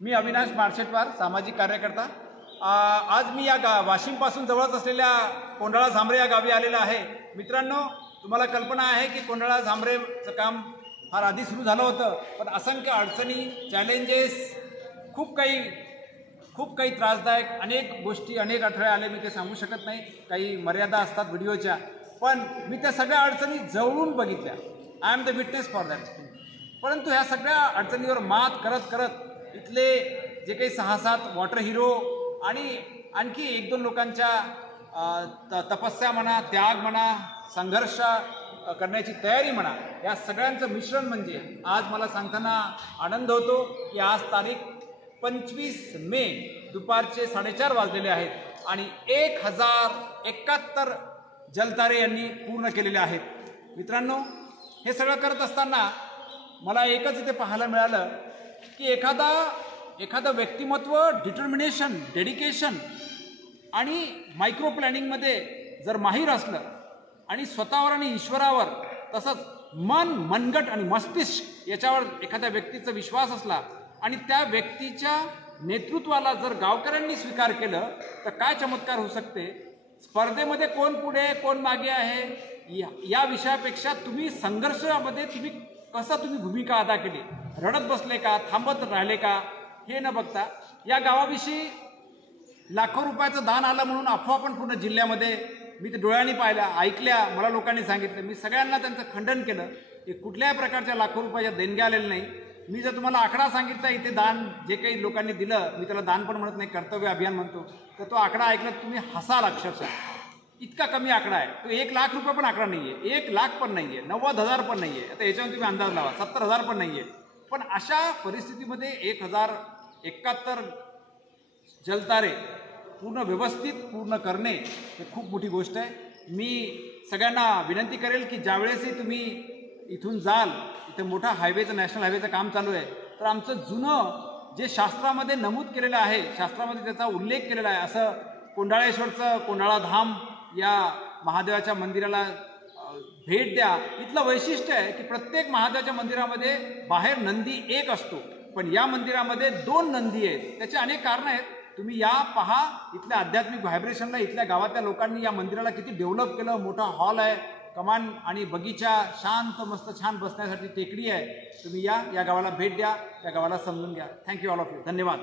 मी अविनाश मार्शेटवार, सामाजिक कार्यकर्ता। आज मी या वाशिमपासून जवळच असलेल्या कोंडाळा झांबरे या गावी आलेला आहे। मित्रांनो, तुम्हाला कल्पना आहे की कोंडाळा झांबरेचं काम फार आधी सुरू झालं होतं, पण असंख्य अडचणी, चॅलेंजेस, खूप काही त्रासदायक अनेक गोष्टी, अनेक अडथळे आले। मी ते सांगू शकत नाही, काही मर्यादा असतात व्हिडिओच्या, पण मी त्या सगळ्या अडचणी जवळून बघितल्या। I am the witness for that. परंतु ह्या सगळ्या अडचणीवर मात करत करत इथले जे काही 6-7 वॉटर हिरो आणि आणखी 1-2 लोकांच्या तपस्या म्हणा, त्याग म्हणा, संघर्ष करण्याची तयारी म्हणा, या सगळ्यांचं मिश्रण म्हणजे आज मला सांगताना आनंद होतो की आज तारीख 25 मे दुपारचे 4:30 वाजलेले आहेत आणि 1071 जलतारे यांनी पूर्ण केलेले आहेत। मित्रांनो, हे सगळं करत असताना मला एकच इथे पाहायला मिळालं की एखादा व्यक्तिमत्व डिटर्मिनेशन, डेडिकेशन आणि मायक्रो प्लॅनिंगमध्ये जर माहीर असलं आणि स्वतःवर आणि ईश्वरावर, तसंच मनगट आणि मस्तिष्क याच्यावर एखाद्या व्यक्तीचा विश्वास असला आणि त्या व्यक्तीच्या नेतृत्वाला जर गावकऱ्यांनी स्वीकार केलं तर काय चमत्कार होऊ शकते। स्पर्धेमध्ये कोण पुढे कोण मागे आहे या विषयापेक्षा तुम्ही संघर्षामध्ये तुम्ही भूमिका अदा केली, रडत बसले का, थांबत राहिले का, हे न बघता या गावाविषयी लाखो रुपयाचं दान आलं म्हणून अफवा पण पूर्ण जिल्ह्यामध्ये मी ते डोळ्यांनी पाहिल्या, ऐकल्या, मला लोकांनी सांगितलं। मी सगळ्यांना त्यांचं खंडन केलं की कुठल्याही प्रकारच्या लाखो रुपयाच्या देणग्या आलेल्या नाही। मी जर तुम्हाला आकडा सांगितला इथे दान जे काही लोकांनी दिलं, मी त्याला दान पण म्हणत नाही, कर्तव्य अभियान म्हणतो, तर तो आकडा ऐकला तुम्ही हसाल अक्षरशः। इतका कमी आकडा आहे तो। 1 लाख रुपये पण आकडा नाही आहे, 1 लाख पण नाही आहे, 90,000 पण नाही आहे, आता याच्यावर तुम्ही अंदाज लावा, 70,000 पण नाही आहे। पण अशा परिस्थितीमध्ये 1071 जलतारे पूर्ण व्यवस्थित पूर्ण करणे हे खूप मोठी गोष्ट आहे। मी सगळ्यांना विनंती करेल की ज्यावेळेसही तुम्ही इथून जाल, इथे मोठा हायवेचं, नॅशनल हायवेचं काम चालू आहे, तर आमचं जुनं जे शास्त्रामध्ये नमूद केलेलं आहे, शास्त्रामध्ये त्याचा उल्लेख केलेला आहे, असं कोंडाळेश्वरचं कोंडाळा धाम या महादेवाच्या मंदिराला भेट द्या। इथलं वैशिष्ट्य आहे की प्रत्येक महादेवाच्या मंदिरामध्ये बाहेर नंदी एक असतो, पण या मंदिरामध्ये 2 नंदी आहेत। त्याचे अनेक कारणं आहेत, तुम्ही या पहा। इथल्या आध्यात्मिक व्हायब्रेशनला इथल्या गावातल्या लोकांनी या मंदिराला किती डेव्हलप केलं। मोठा हॉल आहे, कमान आणि बगीचा, शांत मस्त छान बसण्यासाठी टेकडी आहे। तुम्ही या गावाला भेट द्या, या गावाला समजून घ्या। Thank you all of you. धन्यवाद।